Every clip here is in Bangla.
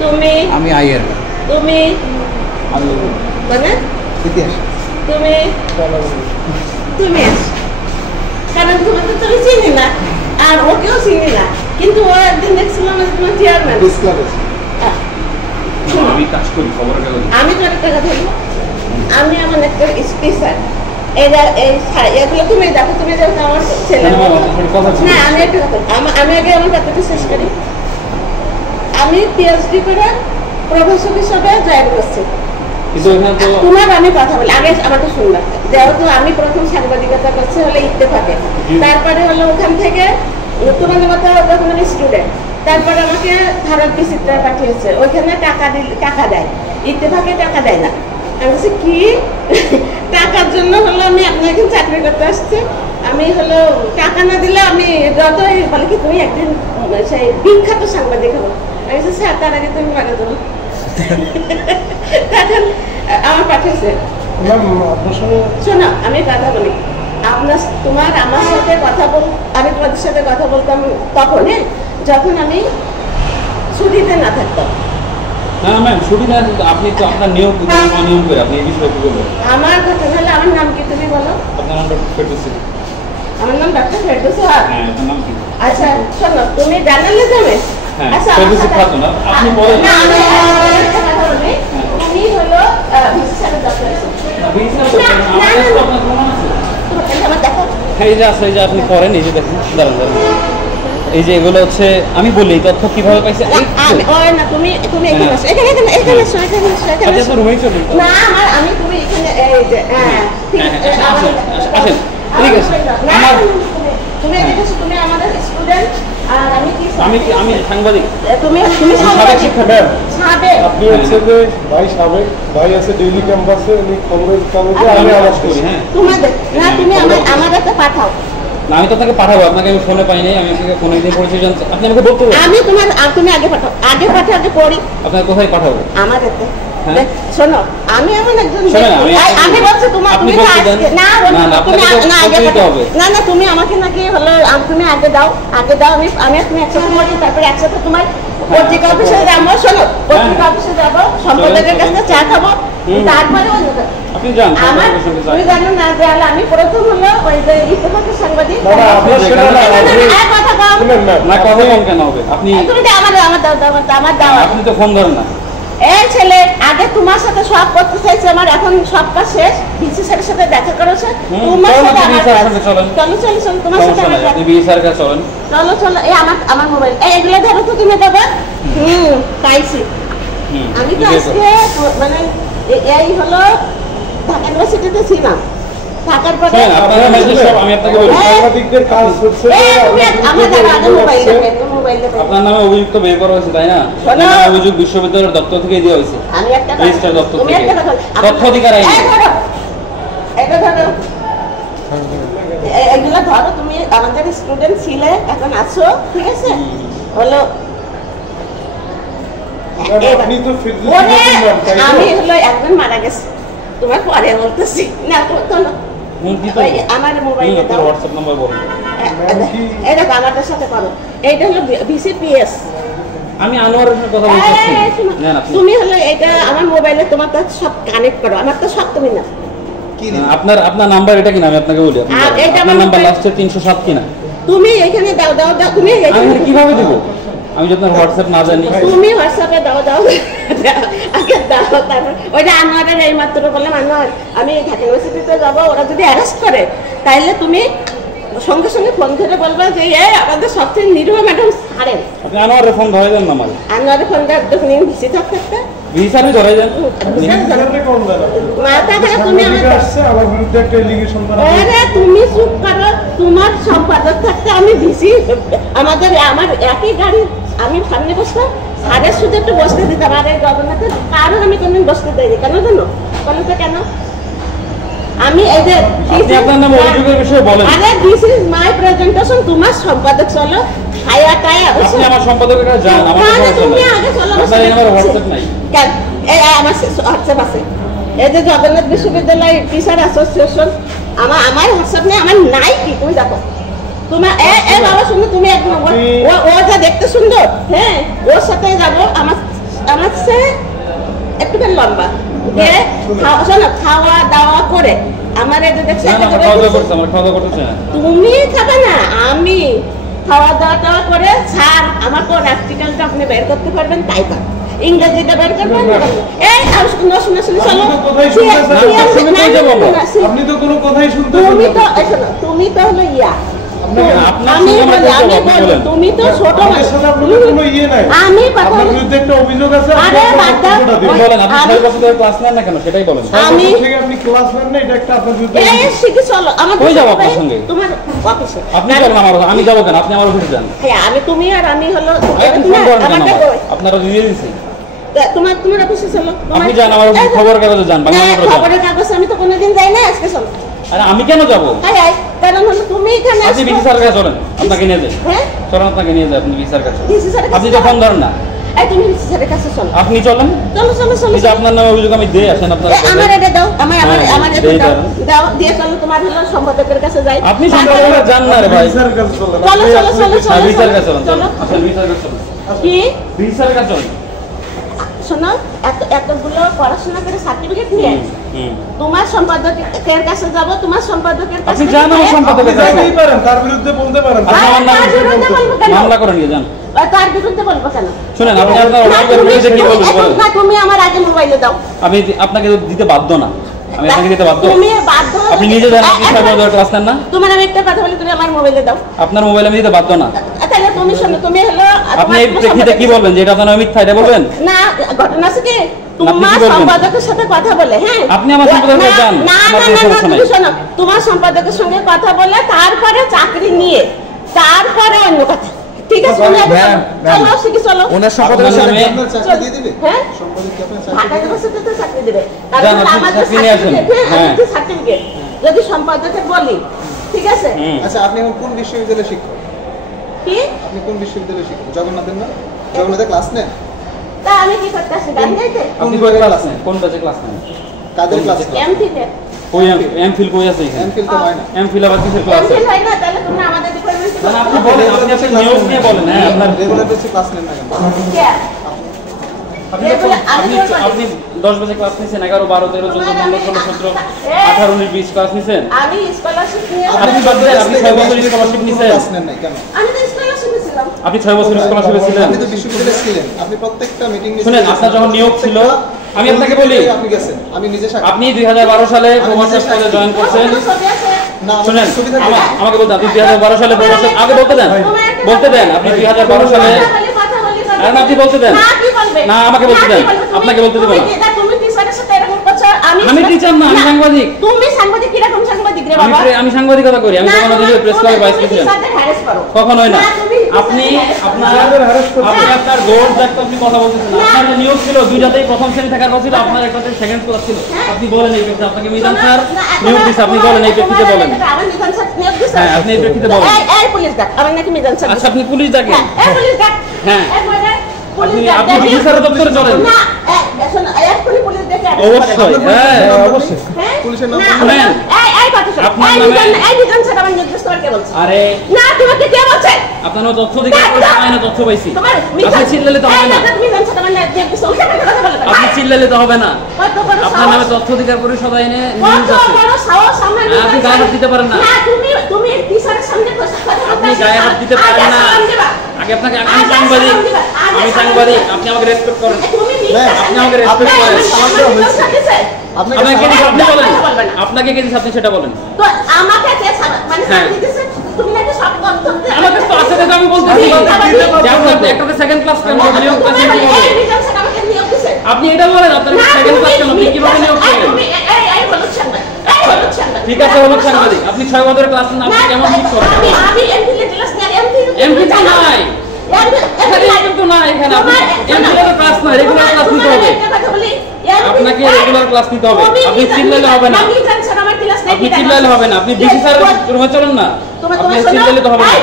তুমি আমি আইয়ার তুমি মানে ইতিহাস তুমি তুমি কারণ তুমি তো তুমি চিনি না আর ওকেও চিনি না কিন্তু ও একদিন দেখছিলাম তোমার চেয়ারম্যান আমি কাজ করি খবরের কাগজে আমি তো একটা কথা বলবো আমি আমার একটা স্পেশাল এগুলো তুমি দেখো তুমি দেখো আমার ছেলে না আমি একটা কথা আমি আগে আমার কথাটা শেষ করি আমি পিএইচডি করে প্রফেসর হিসেবে জয়েন করছি তোমার আমি কথা বলি আগে আমাকে শুনলাম যেহেতু আমি প্রথম সাংবাদিকতা করছি হলে ইত্তেফাকে তারপরে হলো ওখান থেকে তোমার কথা যখন আমি স্টুডেন্ট তারপরে আমাকে ভারত বিচিত্রা পাঠিয়েছে ওইখানে টাকা দেয় ইত্তেফাকে টাকা দেয় না আমি বলছি কি টাকার জন্য হলো আমি আপনার এখানে চাকরি করতে আসছি আমি হলো টাকা না দিলে আমি যতই বলে কি তুমি একদিন সেই বিখ্যাত সাংবাদিক হবো আমি বলছি স্যার তার আগে তুমি মারা যাবো তখন আমার পাঠিয়েছে শোনো আমি কথা বলি তোমার আমার সাথে কথা আমি তোমাদের সাথে কথা বলতাম তখন যখন আমি ছুটিতে না থাকতাম আপনি তো আপনার নিয়ম করে আপনি এই বিষয়ে কি বলবেন আমার কথা হলে আমার নাম কি তুমি বলো আপনার নাম ডক্টর ফেরদৌসী আমার নাম ডক্টর ফেরদৌসী হ্যাঁ আপনার নাম কি আচ্ছা শোনো তুমি জার্নালিজমে আচ্ছা ফেরদৌসী খাতুন আপনি বলেন না আমি একটা কথা বলি তুমি হলো বিশেষজ্ঞ ডক্টর এই যে আছে এই যে আপনি করেন এই যে দেখুন দাঁড়ান এই যে এগুলো হচ্ছে আমি বলি তথ্য কিভাবে পাইছে না তুমি এখানে আসো এখানে আসো রুমেই চলুন না আমি তুমি এখানে এই যে আসেন ঠিক আছে তুমি এদিকে এসো তুমি আমাদের স্টুডেন্ট আর আমি সাংবাদিক তুমি সাবেক শিক্ষার্থী আপনি হচ্ছে যে ভাই আছে ডেইলি ক্যাম্পাসে উনি খবরের কাগজে আমি আওয়াজ করি হ্যাঁ তোমাদের না তুমি আমার কাছে পাঠাও না আমি তো আপনাকে পাঠাবো আপনাকে আমি ফোনে পাই নাই আমি আপনাকে ফোনে দিয়ে পরিচয় জানতে আপনি আমাকে বলতে আমি তুমি আগে পাঠাও আগে পড়ি আপনাকে কোথায় পাঠাবো আমার কাছে শোনো আমি এমন একজন আমি বলছি তুমি না তুমি আমাকে নাকি হলো তুমি আগে দাও আমি তুমি একসাথে পড়ি তারপরে একসাথে তোমার পত্রিকা অফিসে যাবো শোনো পত্রিকা অফিসে যাবো সম্পাদকের কাছে চা খাবো তারপরে আপনি জান আমার তুমি জানো না যে আমি প্রথম হলো ওই যে ইত্তেফাকের সাংবাদিক না কথা কম কেন হবে আপনি আমার দাও আপনি তো ফোন ধরেন না এই ছেলে আগে তোমার সাথে সব করতে চাইছে আমার এখন সব কাজ শেষ বিসি স্যারের সাথে দেখা করেছে তোমার সাথে চলো তোমার সাথে আপনি বিসি স্যারের কাছে চলেন চলো এই আমার মোবাইল এইগুলো ধরো তো তুমি দেবে পাইছি আমি তো আজকে মানে এই হলো ঢাকা ইউনিভার্সিটিতে ছিলাম থাকার পরে আমি আপনাকে বলি সাংবাদিকদের কাজ হচ্ছে আপনার নামে অভিযুক্ত বের করা হয়েছে তাই না অভিযোগ বিশ্ববিদ্যালয়ের দপ্তর থেকে দেওয়া হয়েছে আমি একটা দপ্তর থেকে তথ্য অধিকার আইন এটা ধরো এগুলো ধরো তুমি আমাদের স্টুডেন্ট ছিলে এখন আছো ঠিক আছে হলো আমি হলো একজন মারা গেছে তোমার পরে বলতেছি না আমার মোবাইলে দাও হোয়াটসঅ্যাপ নাম্বার বলুন এটা আমাদের সাথে করো এইটা হলো বিসিপিএস আমি আনোয়ারের সাথে কথা বলতেছি না না তুমি হলো এটা আমার মোবাইলে তোমার তো সব কানেক্ট করো আমার তো সব তুমি না কি আপনার নাম্বার এটা কিনা আমি আপনাকে বলি আপনার নাম্বার লাস্টে 307 কিনা তুমি এখানে দাও তুমি আমি কিভাবে দেব আমি যদি হোয়াটসঅ্যাপ না জানি তুমি হোয়াটসঅ্যাপে দাও আগে দাও তারপর ওইটা আনোয়ারের এই মাত্র বললাম আনোয়ার আমি ঢাকা ইউনিভার্সিটিতে যাবো ওরা যদি অ্যারেস্ট করে তাহলে তুমি সঙ্গে সঙ্গে ফোন ধরে বলবা যে আমাদের সবচেয়ে নিরীহ ম্যাডাম ছাড়েন আপনি আনোয়ারের ফোন ধরে দেন না মানে আনোয়ারের ফোন যখন ভিসি থাকতে ভিসি স্যারই ধরে দেন তুমি চুপ করো তোমার সম্পাদক থাকতে আমি ভিসি আমার একই গাড়ি আমি সামনে বসলাম স্যারের শুধু একটু বসতে দিতাম আর এই গভর্নমেন্টের কারণ আমি কোনদিন বসতে দেয়নি কেন জানো বলো তো কেন আমি এই যে আপনার নাম অভিযোগের বিষয়ে বলেন আরে দিস ইজ মাই প্রেজেন্টেশন তোমার সম্পাদক চলো খায়া টায়া আপনি আমার সম্পাদকের কাছে যান আমার তুমি আগে চলো আপনার আমার হোয়াটসঅ্যাপ নাই কেন এই আমার হোয়াটসঅ্যাপ আছে এই যে জগন্নাথ বিশ্ববিদ্যালয় টিচার অ্যাসোসিয়েশন আমার হোয়াটসঅ্যাপ নেই আমার নাই কি তুমি দেখো তোমার এ বাবা শুনো, তুমি এক নম্বর ও যা দেখতে সুন্দর, হ্যাঁ ওর সাথে যাবো। আমার সে একটুখানি লম্বা, শোনো খাওয়া দাওয়া করে আমার এটা দেখছি তুমি খাবে না, আমি খাওয়া দাওয়া করে স্যার আমার কোন আর্টিকেলটা আপনি বের করতে পারবেন তাই পার, ইংরেজিটা বের করবেন। এই শুনো শুনো শুনো চলো, আপনি তো কোনো কথাই শুনতে তুমি তো তুমি তো হলো ইয়া, তুমি তো ছোট মানুষ, আমি কথা একটা অভিযোগ আছে। আরে বাদ দাও, বলেন আপনি 6 বছর ধরে ক্লাস নেন না কেন সেটাই বলেন। আমি আপনি ক্লাস নেন না, এটা একটা আপনার বিরুদ্ধে। এই শিখে চলো আমার কই যাব আপনার সঙ্গে? তোমার অফিসে। আপনি চলেন আমার, আমি যাব কেন? আপনি আমার অফিসে যান। হ্যাঁ আমি তুমি আর আমি হলো এখন ফোন করেন কেন আমার? আপনারা দিয়ে দিয়েছি। তোমার অফিসে চলো। আপনি যান আমার অফিসে, খবর কাগজে যান, বাংলা খবরে যান। খবরের কাগজ আমি তো কোনোদিন যাই না, আজকে চলো। আরে আমি কেন যাব? হ্যাঁ কারণ হলো তুমি এখানে আপনি বিসি স্যারের কাছে চলেন, আপনাকে নিয়ে যাই। হ্যাঁ চলেন আপনাকে নিয়ে যাই, আপনি বিসি স্যারের কাছে। বিসি স্যারের কাছে আপনি তো ফোন ধরেন না। এই তুমি বিসি স্যারের কাছে চলো। আপনি চলেন। চলো চলো চলো। এই যে আপনার নামে অভিযোগ আমি দিয়ে আসেন আপনারা। আমার এটা দাও, আমার এটা দিয়ে দাও। দেন। দাও দিয়ে চলো, তোমার হলো সম্পাদকের কাছে যাই। আপনি সম্পাদকের কাছে যান না রে ভাই। স্যার কাছে চলেন। চলো চলো চলো চলো। বিসি স্যারের কাছে চলেন। চলো। আসেন বিসি স্যারের কাছে চলেন। কি বিসি স্যারের কাছে চলেন। শোনো, এতগুলো পড়াশোনা করে সার্টিফিকেট নিয়ে তোমার সম্পাদকের কাছে যাব, তোমার সম্পাদকের কাছে আপনি যান আমার সম্পাদকের কাছে। যাইতেই পারেন, তার বিরুদ্ধে বলতে পারেন। আপনি আমার নামে তার বিরুদ্ধে বলবো কেন? মামলা করেন নিয়ে যান। তার বিরুদ্ধে বলবো কেন? শুনেন আপনি আপনার অভিযোগের বিরুদ্ধে কি বলবেন বলেন। না তুমি আমার আগে মোবাইলে দাও। আমি আপনাকে দিতে বাধ্য না, আমি আপনাকে দিতে বাধ্য। তুমি বাধ্য, আপনি নিজে জানেন আপনি 6 বছর ক্লাস নেন না। তোমার আমি একটা কথা বলি, তুমি আমার মোবাইলে দাও। আপনার মোবাইল আমি দিতে বাধ্য না। তাহলে তুমি শোনো, তুমি হলো আপনি এই প্রেক্ষিতে কি বলবেন যে এটা আপনার মিথ্যা, এটা বলবেন? না ঘটনা আছে কি আপনি তোমার কি বলবেন? সম্পাদকের সাথে কথা বলে, হ্যাঁ আপনি আমার সম্পাদকের কাছে যান, না আমার না কোনো না সমস্যা নাই। তুমি শোনো, তোমার সম্পাদকের সঙ্গে কথা বলে তারপরে চাকরি নিয়ে তারপরে অন্য কথা, ঠিক আছে? তুমি চলো শিখে চলো। ওনার সম্পাদকের সাথে আপনার আপনার চাকরি দিয়ে দিবে? হ্যাঁ সম্পাদক কি আপনার চাকরি ঢাকা দিয়ে দিবে? ইউনিভার্সিটিতে চাকরি দেবে, যান, আপনি চাকরি নিয়ে আসেন। হ্যাঁ। সার্টিফিকেট যদি সম্পাদকে বলি, ঠিক আছে? আচ্ছা আপনি এখন কোন বিশ্ববিদ্যালয়ের শিক্ষক? কি আপনি কোন বিশ্ববিদ্যালয়ের শিক্ষক? জগন্নাথের না? জগন্নাথের ক্লাস নেন? তা আমি কি করতে আসি, গান গাইতে? আপনি কোন ক্লাস নেন? কোন ব্যাচে ক্লাস নেন? কাদের ক্লাস নেন? এমফিলে কই এমফিল কই আছে এখানে? এমফিল তো হয় না। এমফিল আবার কিসের ক্লাস? এমফিল হয় না, তাহলে তুমি আমাদের ডিপার্টমেন্টে না আপনি বলেন, আপনি আপনার নিয়োগ নিয়ে বলেন। হ্যাঁ আপনার রেগুলার বেসিস ক্লাস নেন না কেন? আপনি 10 বছর ক্লাস নিছেন, 11, 12, 13, 14, 15, 16, 17, 18, 19, 20 ক্লাস নিছেন। আমি স্কলারশিপ নিয়ে আপনি বাদ দেন, আপনি 6 বছর স্কলারশিপ নিছেন। ক্লাস নেন নাই কেন? আমি তো স্কলারশিপে ছিলাম। আপনি 6 বছর স্কলারশিপে ছিলেন। আপনি তো বিশ্ববিদ্যালয়ে ছিলেন। আপনি প্রত্যেকটা মিটিং শুনেন, আপনার যখন নিয়োগ ছিল, আমি আপনাকে বলি, আপনি গেছেন। আমি নিজে সাক্ষী। আপনি 2012 সালে প্রমোশন পদে জয়েন করছেন। না আমার শুনেন সুবিধা নেই। আমাকে বলতে আপনি 2012 সালে প্রমোশন আগে বলতে দেন, বলতে দেন আপনি 2012 সালে। আর না, আপনি বলতে দেন। না কি বলবে? না, আমাকে বলতে দেন। আপনাকে বলতে দেব না। তুমি টিচারের সাথে এরকম করছো, আমি টিচার না, আমি সাংবাদিক। তুমি সাংবাদিক, কি রকম সাংবাদিক রে বাবা? আমি সাংবাদিকতা করি, আমি যখন আমাদের প্রেস ক্লাবে ভাইস প্রেসিডেন্ট। টিচারদের হ্যারাস করো। কখনোই না। তুমি আপনি আপনার না। আপনার গোল দেখতে আপনি কথা বলতেছেন না। আপনার যে নিয়োগ ছিল দুইটাতেই প্রথম শ্রেণী থাকার কথা ছিল, আপনার একটাতে সেকেন্ড ক্লাস ছিল। আপনি বলেন এই প্রেক্ষিতে আপনাকে মিজান স্যার নিয়োগ দিয়েছে, আপনি বলেন এই প্রেক্ষিতে বলেন। আমার মিজান স্যার নিয়োগ দিয়েছে। হ্যাঁ আপনি এই প্রেক্ষিতে বলেন। এই পুলিশ ডাক, আমার নাকি মিজান স্যার। আচ্ছা আপনি পুলিশ ডাকেন। এই পুলিশ ডাক। হ্যাঁ। আপনি পুলিশ বিসি স্যারের দপ্তরে চলেন। না শোনো, এক্ষুনি পুলিশ দেখে অবশ্যই। হ্যাঁ অবশ্যই। পুলিশের নাম শুনেন, এই কথা শোনো, আপনার এই নামে- মিজান স্যার আমার নির্দেশ তোমার কে বলছে? আরে না তোমাকে কে বলছে? আপনার তথ্য দিকে না, তথ্য পাইছি। তোমার আপনি চিল্লালে তো হবে না। মিজান স্যার আমার নির্দেশ উল্টা কথা বলে। আপনি চিল্লালে তো হবে না। কত বড় আপনার নামে সাহস? তথ্য অধিকার পরিষদ আইনে কত নিউজ আছে। বড় সাহস আমার মিজান আপনি স্যার? গায়ে হাত দিতে পারেন না। না তুমি টিচারের সামনে কথা বলতে আপনি গায়ে হাত দিতে পারেন না। আগে আপনাকে, আমি সাংবাদিক, আমি সাংবাদিক, আপনি আমাকে রেসপেক্ট করেন। আপনি আমাকে রেসপেক্ট করেন। আপনাকে কে দিছে আপনি বলেন, আপনাকে কে দিছে আপনি সেটা বলেন। তো আমাকে যে মানে হ্যাঁ। সাথে দিছে, তুমি নাকি সব গন্তব্য আমার কাছে তো আছে দেখে আমি বলতেছি যে আপনার একটাতে সেকেন্ড ক্লাস কেন নিয়োগ পেয়েছেন কিভাবে? আপনি এটা বলেন আপনার সেকেন্ড ক্লাস কেন, আপনি কিভাবে নিয়োগ পেলেন? ঠিক আছে হলুদ সাংবাদিক, আপনি 6 বছরের ক্লাস নেন, আপনি কেমন ঠিক করেন? এমপি তো নাই, এখানে তো না, এখানে আপনি এমপির ক্লাস নয়, রেগুলার ক্লাস নিতে হবে। আপনাকে রেগুলার ক্লাস নিতে হবে। আপনি চিল্লালে হবে না, আপনি চিল্লালে হবে না। আপনি বিসি স্যার রুমে চলেন না, আপনি চিল্লালে তো হবে না।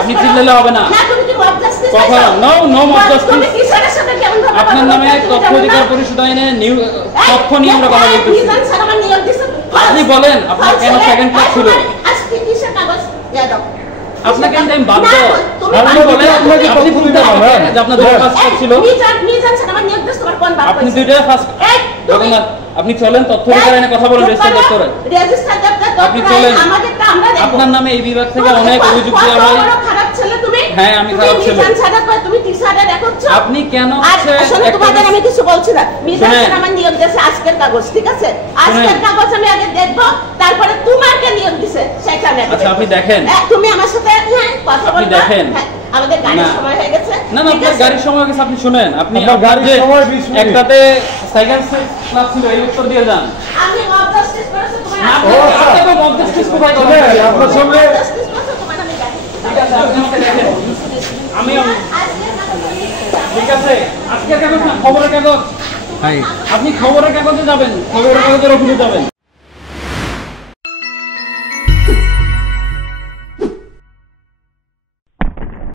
আপনি চিল্লালে হবে না। কখন নো মব জাস্টিস। আপনার নামে তথ্য অধিকার পরিষদ আইনে তথ্য নিয়ে আমরা কথা বলতেছি। আপনি বলেন আপনার কেন সেকেন্ড ক্লাস ছিল? আপনাকে আমি বাধ্য তুমি আপনি বলেন আপনি ফুলতে আমাকে যে আপনার দুটো ফার্স্ট ছিল মিজান স্যার আমার নিয়োগ দিয়েছে তোমার কোন বাপ আপনি দুইটা ফার্স্ট জগন্নাথ আপনি চলেন তথ্য অধিকারে কথা বলেন রেজিস্টার দপ্তরে রেজিস্টার দপ্তর আপনি চলেন আমাদেরটা আমরা দেখব আপনার নামে এই বিভাগ থেকে অনেক অভিযোগ দেওয়া হয় খারাপ ছেলে তুমি হ্যাঁ আমি খারাপ ছেলে মিজান স্যার তুমি টিচারে দেখছ আপনি কেন আসলে তোমাদের আমি কিছু বলছি না মিজান স্যার আমার নিয়োগ দিয়েছে আজকের কাগজ ঠিক আছে আজকের কাগজ আমি আগে দেখব তারপরে তোমাকে নিয়োগ দিয়েছে সেটা আমি আচ্ছা আপনি দেখেন তুমি আমার সাথে কথা বলবা দেখেন আমাদের গাড়ির সময় হয়ে গেছে না না আপনার গাড়ির সময় হয়ে গেছে আপনি শুনেন আপনি আপনার গাড়ির সময় 20 মিনিট একটাতে সাইকেল ক্লাস ছিল এই উত্তর দিয়ে যান আমি অবজাস্টিস করেছি তোমার না আপনি তো মধ্যস্থ কোথায় শুনে করেন আপনার সঙ্গে অবজাস্টিস করেছি তোমার আমি গাড়ি ঠিক আছে আপনি আমাকে দেখেন আমি ঠিক আছে আজকের কাগজ না খবরের কাগজ আপনি খবরের কাগজে যাবেন খবরের কাগজের অফিসে যাবেন